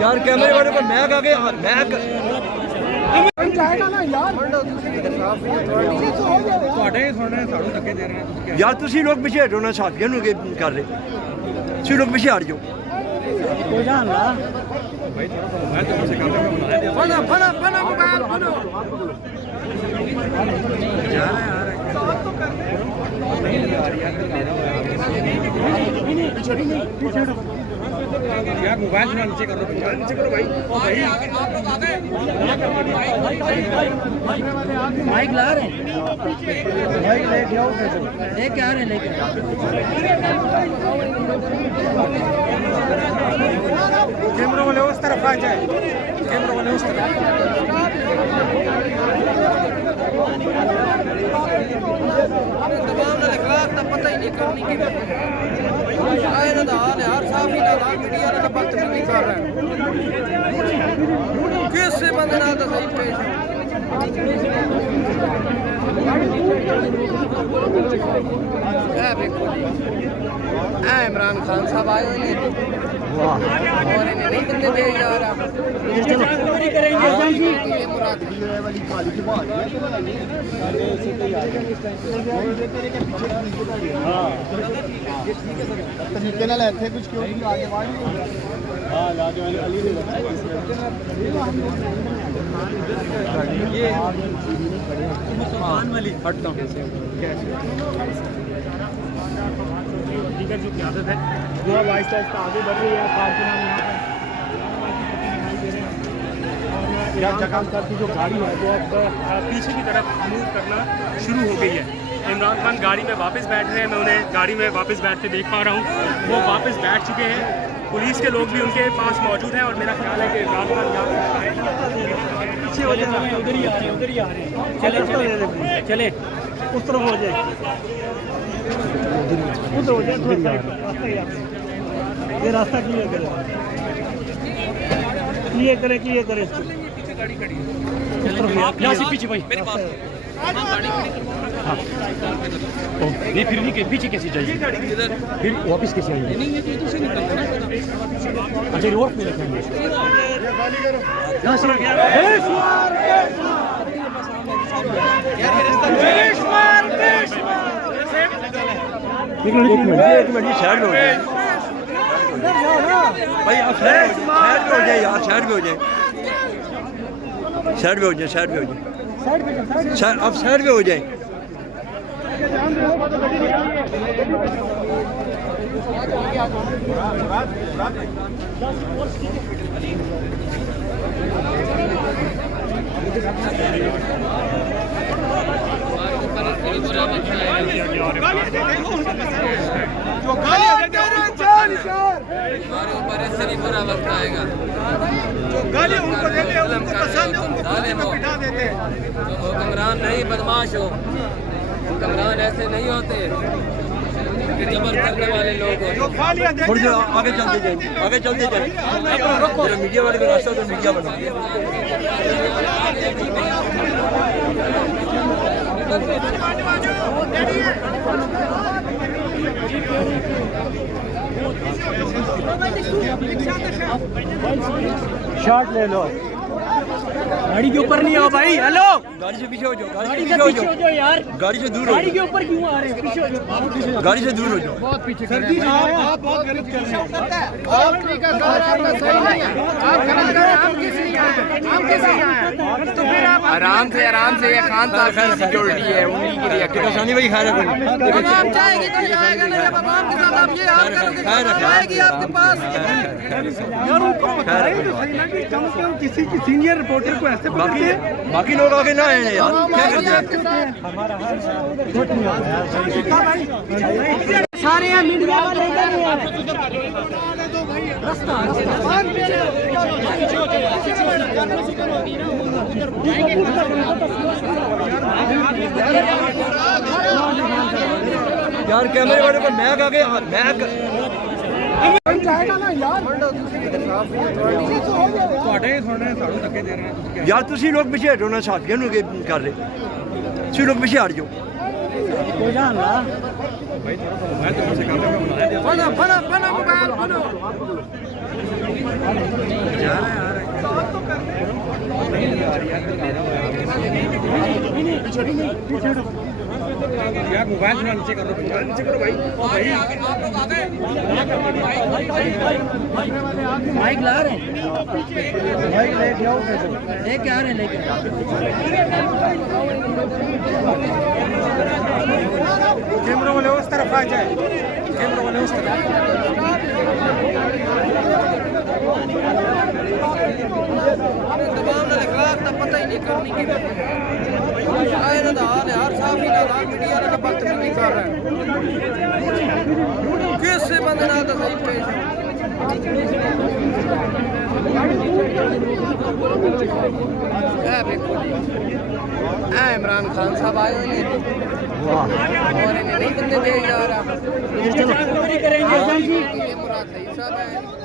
यार कैमरे वाले पर मैक आ गया मैक यार तुसी लोग पीछे हटो ना साथियों नु कर रहे तुसी लोग पीछे हट जाओ यार मोबाइल नीचे कर दो नीचे करो भाई माइक ला रहे हैं माइक लेके आओ लेके आ रहे हैं लेके कैमरा वाले उस तरफ आ जाए कैमरा वाले उस तरफ दबाव ना लगा तब पता ही नहीं करनी की आए ना हाल यार साफ ही ना मीडिया ना बदतमीजी कर रहा है किससे बंदे ना तो सही पेश है देखो इमरान खान साहब आए हुए हैं और इन्हें नहीं करने दे जा रहा चलो करेंगे ये मुराद वाली खाली की बात तरीके ना लेते कुछ क्यों आगे बढ़ हां आगे अली ने ये मुसलमान वाली हटता हूं दीगर जो क़यादत है वो अब आहिस्ता आहिस्ता आगे बढ़ रही है कारकुनान यहाँ पर जकाम की जो गाड़ी है वो अब पीछे की तरफ मूव करना शुरू हो गई है। इमरान खान गाड़ी में वापस बैठ रहे हैं, मैं उन्हें गाड़ी में वापस बैठते देख पा रहा हूँ। वो वापस बैठ चुके हैं, पुलिस के लोग भी उनके पास मौजूद हैं और मेरा ख्याल है कि इमरान खान यहाँ पीछे हो जाए उधर ही आ रहे हैं चले चले उस तरफ हो जाए उधर हो जाए ये रास्ता क्लियर करे गाड़ी खड़ी यहाँ से पीछे भाई मेरे पास नहीं फिर नहीं पीछे कैसे जाएगी फिर वापस कैसे आएंगे अच्छा रोड पे रखेंगे एक मिनट साइड में हो जाए भाई आप साइड में हो जाए यार साइड में हो जाए साइड में हो जाए साइड में हो जाए आप साइड में हो जाए हमारे ऊपर इससे नहीं बुरा वक्त आएगा जो गाली उनको देते हैं उनको पसंद है उनको कुर्सी पे बिठा देते हैं तो हुक्मरान नहीं बदमाश हो हुक्मरान ऐसे नहीं होते कि जबर करने वाले लोग हो जो गालियां देते थोड़ी देर आगे चलते जाए मीडिया वाले का रास्ता तो मीडिया बना शॉट ले लो गाड़ी के ऊपर नहीं हो भाई हेलो गाड़ी से पीछे हो जाओ गाड़ी से पीछे हो जाओ यार गाड़ी से दूर हो गाड़ी के ऊपर क्यों आ रहे हैं पीछे हो जाओ गाड़ी से दूर हो जाओ बहुत पीछे आप बहुत गलत कर रहे हैं आप तरीका कार आपका सही नहीं है आप गलत कर रहे हैं हम किस लिए आए तो फिर आप आराम से ये खान साहब की सिक्योरिटी है उन्हीं के लिए किसानी भाई खैर आवाम चाहेगी तो ये आएगा नहीं जब आवाम के साथ आप ये हाल करोगे तो आवाम आएगी आपके पास यार उनको बताइए तो सही ना कि कम से कम किसी की सीनियर रिपोर्टर को ऐसे बाकी लोग आगे ना आए यार क्या करते हैं सारे हैं मीडिया वाले रास्ता यार कैमरे वाले पर मैक आ गया मैक यार तुसी लोग पीछे हटो ना साथियों ਨੂੰ ਕਰ ਰਹੇ ਤੁਸੀਂ ਲੋग पीछे हट जाओ बना बना बना मोबाइल बनो यार मोबाइल थोड़ा नीचे कर लो नीचे करो भाई माइक ला रहे हैं माइक लेके आओ लेके आ रहे हैं लेके कैमरा वाले उस तरफ आ जाए कैमरा वाले उस तरफ दबाव ना खिलाफ तो पता ही नहीं करनी की आए ना हाल यार साफ ही ना मीडिया ना बदतमीजी कर रहा है किससे बंदे ना तो सही पेश है देखो इमरान खान साहब आए हुए हैं और इन्हें नहीं बंदे दे जा रहा ये मुराद सही साहब है